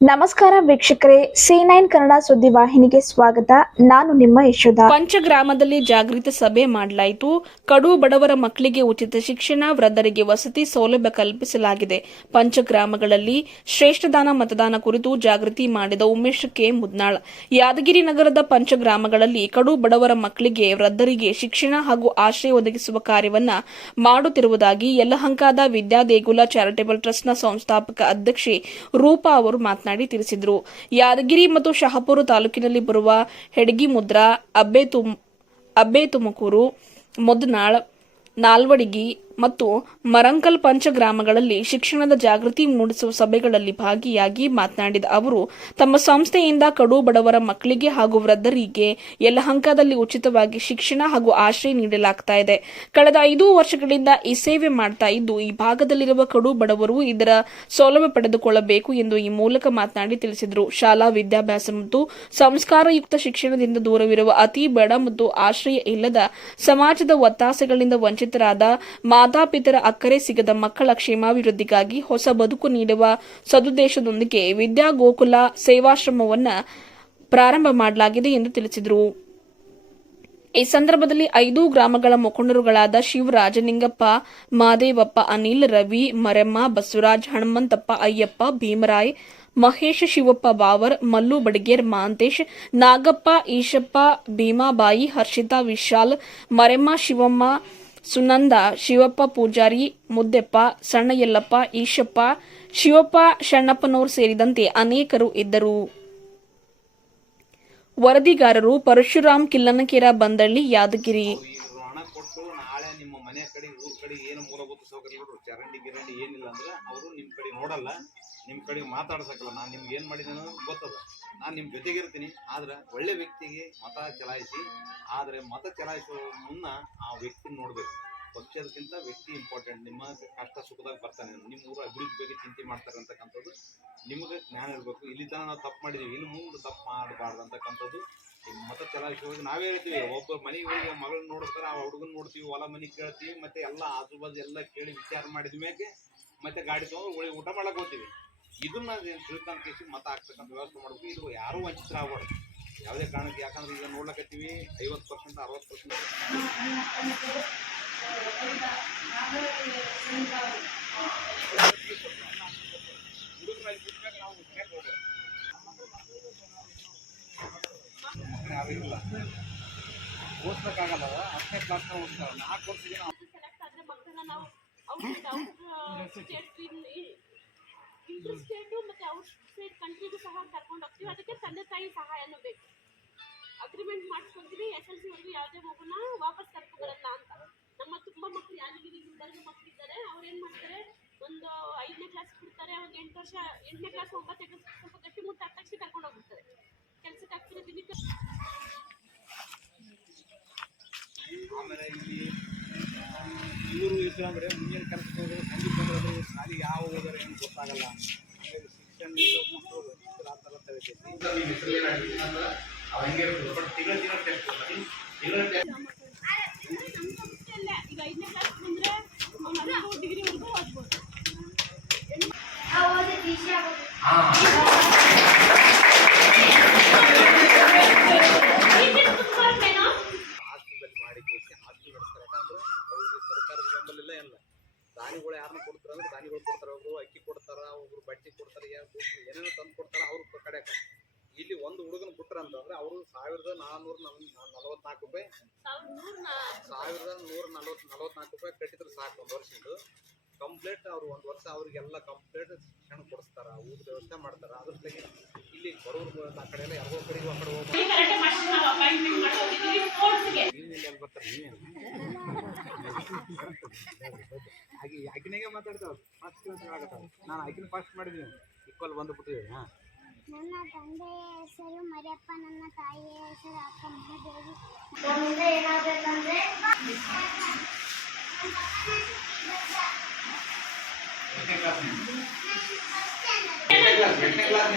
ನಮಸ್ಕಾರ ವೀಕ್ಷಕರೇ, C9 ಕನ್ನಡ ಸುದ್ದಿ ವಾಹಿನಿಗೆ ಸ್ವಾಗತ. ನಾನು ನಿಮ್ಮ ಯಶೋಧ. ಪಂಚಗ್ರಾಮದಲ್ಲಿ ಜಾಗೃತಿ ಸಭೆ ಮಾಡಲಾಯಿತು. ಕಡು ಬಡವರ ಮಕ್ಕಳಿಗೆ ಉಚಿತ ಶಿಕ್ಷಣ, ವೃದ್ಧರಿಗೆ ವಸತಿ ಸೌಲಭ್ಯ ಕಲ್ಪಿಸಲಾಗಿದೆ. ಪಂಚಗ್ರಾಮಗಳಲ್ಲಿ ಶ್ರೇಷ್ಠದಾನ ಮತದಾನ ಕುರಿತು ಜಾಗೃತಿ ಮಾಡಿದ ಉಮೇಶ್ ಕೆ ಮುದ್ನಾಳ್. ಯಾದಗಿರಿ ನಗರದ ಪಂಚಗ್ರಾಮಗಳಲ್ಲಿ ಕಡು ಬಡವರ ಮಕ್ಕಳಿಗೆ, ವೃದ್ಧರಿಗೆ ಶಿಕ್ಷಣ ಹಾಗೂ ಆಶ್ರಯ ಒದಗಿಸುವ ಕಾರ್ಯವನ್ನ ಮಾಡುತ್ತಿರುವುದಾಗಿ ಯಲಹಂಕದ ವಿದ್ಯಾ ದೇಗುಲ ಚಾರಿಟೇಬಲ್ ಟ್ರಸ್ಟ್ನ ಸಂಸ್ಥಾಪಕ ಅಧ್ಯಕ್ಷೆ ರೂಪಾ ಅವರು ತಿಳಿಸಿದರು. ಯಾದಗಿರಿ ಮತ್ತು ಶಹಾಪುರ ತಾಲೂಕಿನಲ್ಲಿ ಬರುವ ಹೆಡಗಿಮುದ್ರ, ಅಬ್ಬೇತುಮಕೂರು, ಮುದ್ನಾಳ್, ನಾಲ್ವಡಿಗಿ ಮತ್ತು ಮರಂಕಲ್ ಪಂಚಗ್ರಾಮಗಳಲ್ಲಿ ಶಿಕ್ಷಣದ ಜಾಗೃತಿ ಮೂಡಿಸುವ ಸಭೆಗಳಲ್ಲಿ ಭಾಗಿಯಾಗಿ ಮಾತನಾಡಿದ ಅವರು, ತಮ್ಮ ಸಂಸ್ಥೆಯಿಂದ ಕಡು ಬಡವರ ಮಕ್ಕಳಿಗೆ ಹಾಗೂ ವೃದ್ಧರಿಗೆ ಯಲಹಂಕದಲ್ಲಿ ಉಚಿತವಾಗಿ ಶಿಕ್ಷಣ ಹಾಗೂ ಆಶ್ರಯ ನೀಡಲಾಗ್ತಾ ಇದೆ. ಕಳೆದ 5 ವರ್ಷಗಳಿಂದ ಈ ಸೇವೆ ಮಾಡ್ತಾ ಇದ್ದು, ಈ ಭಾಗದಲ್ಲಿರುವ ಕಡು ಬಡವರು ಇದರ ಸೌಲಭ್ಯ ಪಡೆದುಕೊಳ್ಳಬೇಕು ಎಂದು ಈ ಮೂಲಕ ಮಾತನಾಡಿ ತಿಳಿಸಿದರು. ಶಾಲಾ ವಿದ್ಯಾಭ್ಯಾಸ ಮತ್ತು ಸಂಸ್ಕಾರಯುಕ್ತ ಶಿಕ್ಷಣದಿಂದ ದೂರವಿರುವ, ಅತಿ ಬಡ ಮತ್ತು ಆಶ್ರಯ ಇಲ್ಲದ ಸಮಾಜದ ಒತ್ತಾಸೆಗಳಿಂದ ವಂಚಿತರಾದ, ಮಾತಾಪಿತರ ಅಕ್ಕರೆ ಸಿಗದ ಮಕ್ಕಳ ಕ್ಷೇಮಾಭಿವೃದ್ಧಿಗಾಗಿ ಹೊಸ ಬದುಕು ನೀಡುವ ಸದುದ್ದೇಶದೊಂದಿಗೆ ವಿದ್ಯಾ ಗೋಕುಲ ಸೇವಾಶ್ರಮವನ್ನು ಪ್ರಾರಂಭ ಮಾಡಲಾಗಿದೆ ಎಂದು ತಿಳಿಸಿದರು. ಈ ಸಂದರ್ಭದಲ್ಲಿ 5 ಗ್ರಾಮಗಳ ಮುಖಂಡರುಗಳಾದ ಶಿವರಾಜ, ನಿಂಗಪ್ಪ, ಮಾದೇವಪ್ಪ, ಅನಿಲ್, ರವಿ, ಮರೆಮ್ಮ, ಬಸವರಾಜ್, ಹನುಮಂತಪ್ಪ, ಅಯ್ಯಪ್ಪ, ಭೀಮರಾಯ್, ಮಹೇಶ್, ಶಿವಪ್ಪ ಬಾವರ್, ಮಲ್ಲು ಬಡಗೇರ್, ಮಹಾಂತೇಶ್, ನಾಗಪ್ಪ, ಈಶಪ್ಪ, ಭೀಮಾಬಾಯಿ, ಹರ್ಷಿತಾ, ವಿಶಾಲ್, ಮರೆಮ್ಮ, ಶಿವಮ್ಮ, ಸುನಂದ, ಶಿವಪ್ಪ ಪೂಜಾರಿ, ಮುದ್ದೆಪ್ಪ, ಸಣ್ಣ ಯಲ್ಲಪ್ಪ, ಈಶಪ್ಪ, ಶಿವಪ್ಪ ಶಣ್ಣಪ್ಪನವರು ಸೇರಿದಂತೆ ಅನೇಕರು ಇದ್ದರು. ವರದಿಗಾರರು ಪರಶುರಾಮ್ ಕಿಲ್ಲನಕೆರ, ಬಂದಳ್ಳಿ, ಯಾದಗಿರಿ. ಹಣ ಕೊಟ್ಟು ನಾಳೆ ನಿಮ್ಮ ಮನೆ ಕಡೆ ಊರ ಕಡೆ ಏನು ಮೂಲಭೂತ ಸೌಕರ್ಯಗಳು ಚರಂಡಿ ಗಿರಂಡಿ ಏನಿಲ್ಲ ಅಂದ್ರೆ ಅವರು ನಿಮ್ಮ ಕಡೆ ನೋಡಲ್ಲ, ನಿಮ್ಮ ಕಡೆ ಮಾತಾಡ್ಸಕ್ಕಲ್ಲ. ನಾನು ನಿಮ್ಗೆ ಏನು ಮಾಡಿದ್ದೇನೋ ಗೊತ್ತದ, ನಾನು ನಿಮ್ಮ ಜೊತೆಗಿರ್ತೀನಿ. ಆದ್ರೆ ಒಳ್ಳೆ ವ್ಯಕ್ತಿಗೆ ಮತ ಚಲಾಯಿಸಿ, ಆದರೆ ಮತ ಚಲಾಯಿಸುವ ಮುನ್ನ ಆ ವ್ಯಕ್ತಿ ನೋಡ್ಬೇಕು. ಪಕ್ಷದಕ್ಕಿಂತ ವ್ಯಕ್ತಿ ಇಂಪಾರ್ಟೆಂಟ್. ನಿಮ್ಮ ಕಷ್ಟ ಸುಖದಾಗ ಬರ್ತಾನೆ, ನಿಮ್ಮ ಊರ ಅಭಿವೃದ್ಧಿ ಬಗ್ಗೆ ಚಿಂತೆ ಮಾಡ್ತಾರೆ ಅಂತಕ್ಕಂಥದ್ದು ನಿಮಗೆ ಜ್ಞಾನ ಇರಬೇಕು. ಇಲ್ಲಿ ತನಕ ನಾವು ತಪ್ಪು ಮಾಡಿದ್ದೀವಿ, ಇನ್ನು ಮುಂದೆ ತಪ್ಪು ಮಾಡಬಾರ್ದು ಅಂತಕ್ಕಂಥದ್ದು ಮತ ಚಲಾಯಿಸುವಾಗ ನಾವೇ ಹೇಳ್ತೀವಿ. ಒಬ್ಬ ಮನೆಗೆ ಹೋಗಿ ಮಗಳನ್ನ ನೋಡ್ತಾರೆ, ಆ ಹುಡುಗನ ನೋಡ್ತೀವಿ, ಹೊಲ ಮನೆ ಕೇಳ್ತೀವಿ, ಮತ್ತೆ ಎಲ್ಲ ಆಜುಬಾಜು ಎಲ್ಲ ಕೇಳಿ ವಿಚಾರ ಮಾಡಿದ ಮ್ಯಾಗೆ ಮತ್ತೆ ಗಾಡಿ ತೊಗೊಂಡು ಊಟ ಮಾಡಕ್ಕೆ ಹೋಗ್ತೀವಿ. ಇದನ್ನ ತಿಳ್ಕೊಂಡು ಕೇಸಿ ಮತ ಹಾಕ್ತಕ್ಕಂಥ ವ್ಯವಸ್ಥೆ ಮಾಡಬೇಕು. ಇದು ಯಾರೂ ವಂಚಿತರಾಗಬಾರ್ದು ಯಾವುದೇ ಕಾರಣಕ್ಕೆ. ಯಾಕಂದ್ರೆ ಈಗ ನೋಡ್ಲಕತ್ತೀವಿ 50% 60% ಯಾವಿಲ್ಲ ಓದ್ಬೇಕಾಗಲ್ಲ. 10ನೇ ಕ್ಲಾಸ್ ಓದ್ತಾರೆ, 4 ವರ್ಷಕ್ಕೆ ಇಂಟರ್ಸ್ಟೇಟ್ ಮತ್ತೆ ಔಟ್ ಸ್ಟೇಟ್ ಕಂಟ್ರಿಗೂ ಸಹ ಕರ್ಕೊಂಡು ಹೋಗ್ತೀವಿ. ಅದಕ್ಕೆ ತಂದೆ ತಾಯಿ ಸಹಾಯನೂ ಬೇಕು. ಅಗ್ರಿಮೆಂಟ್ ಮಾಡಿಸ್ಕೊಂತೀವಿ, SLC ವರೆಗೂ ಯಾವುದೇ ಮಗುನ ವಾಪಸ್ ಕರ್ಕೊಂಡು ಬರಲ್ಲ ಅಂತ. ನಮ್ಮ ತುಂಬ ಮಕ್ಕಳು ಯಾದಗಿರಿ ಗುಲ್ಬರ್ಗ ಮಕ್ಕಳಿದ್ದಾರೆ. ಅವ್ರು ಏನು ಮಾಡ್ತಾರೆ, ಒಂದು 5ನೇ ಕ್ಲಾಸ್ ಬಿಡ್ತಾರೆ, ಒಂದು 8 ವರ್ಷ 8ನೇ ಕ್ಲಾಸ್ 9ನೇ ಕ್ಲಾಸ್ ಸ್ವಲ್ಪ ಗಟ್ಟಿ ಮುಟ್ಟ ತಕ್ಷಣ ಕರ್ಕೊಂಡು ಹೋಗ್ಬಿಡ್ತಾರೆ. ಕೆಲಸಕ್ಕೆ ಆಗ್ತಿರೋ ದಿನಕ್ಕೆ ಆಮೇಲೆ ಇಲ್ಲಿ ಇವರು ಇದ್ರೆ ಮುಂದಿನ ಕೆಲಸಕ್ಕೆ ಹೋಗೋದು ಸಂಜೆ ಬಂದ್ರೆ ಶಾಲೆ ಯಾವ ಹೋದರೆ ಏನು ಗೊತ್ತಾಗಲ್ಲ. ಹಾಗಾಗಿ ಶಿಕ್ಷಣ ಮಕ್ಕಳು ಆ ಥರ ತರಬೇತಿ ಈಗ 5ನೇ ಕ್ಲಾಸ್ ಬಂದರೆ ಅವನು ಡಿಗ್ರಿವರೆಗೂ ಓದ್ಬೋದು. ಹಾಸ್ಟೆಲ್ದಲ್ಲಿ ಮಾಡಿ ಹಾಸ್ಟೆಲ್ ನಡೆಸ್ತಾರೆ. ಯಾಕಂದ್ರೆ ಅವ್ರಿಗೆ ಸರ್ಕಾರದ ಬೆಂಬಲಿಲ್ಲ ಎಲ್ಲ. ದಾನಿಗಳು ಯಾರನ್ನ ಕೊಡ್ತಾರೆ ಅಂದ್ರೆ ದಾನಿಗಳು ಕೊಡ್ತಾರೆ, ಒಬ್ರು ಅಕ್ಕಿ ಕೊಡ್ತಾರೆ, ಒಬ್ರು ಬಟ್ಟೆ ಕೊಡ್ತಾರೆ, ಏನೇನೋ ತಂದು ಕೊಡ್ತಾರೆ ಅವ್ರ ಕಡೆ. ಇಲ್ಲಿ ಒಂದು ಹುಡುಗನ ಕೊಟ್ರ ಅಂತಂದ್ರೆ ಅವರು 1444 ರೂಪಾಯಿ 1144 ರೂಪಾಯಿ ಕಟ್ಟಿದ್ರೆ ಸಾಕು. ಒಂದು ವರ್ಷದ್ದು ಕಂಪ್ಲೀಟ್ ಅವ್ರು 1 ವರ್ಷ ಅವ್ರಿಗೆಲ್ಲ ಕಂಪ್ಲೀಟ್ ಶಿಕ್ಷಣ ಕೊಡಿಸ್ತಾರೆ, ಊಟದ ವ್ಯವಸ್ಥೆ ಮಾಡ್ತಾರೆ. ಅದ್ರ ಜೊತೆಗೆ ಇಲ್ಲಿ ಬಡವರು ಆ ಕಡೆ ಎಲ್ಲ ಯಾರಿಗೋ ಕಡೆಗೂ ಆ ಕಡೆ ಹೋಗ್ತಾರೆ. ಹಾಗೆ ಆಕಿನಾಗೆ ಮಾತಾಡ್ತಾವ ಫಸ್ಟ್ ಕ್ಲಾಸ್ ಆಗತ್ತಾವ. ನಾನು ಆಕಿನ ಫಸ್ಟ್ ಮಾಡಿದ್ದೀನಿ, ಈಕ್ವಲ್ ಬಂದುಬಿಟ್ಟಿದೆ. ಹಾಂ, ನನ್ನ ತಂದೆಯ ಹೆಸರು ಮರಿಯಪ್ಪ, ನನ್ನ ತಾಯಿಯ ಹೆಸರು ಅಕ್ಕಮ್ಮದೇವಿ. ಮುಂದೆ ಏನಾಗಬೇಕಂದ್ರೆ ಎಷ್ಟನೇ ಕ್ಲಾಸ್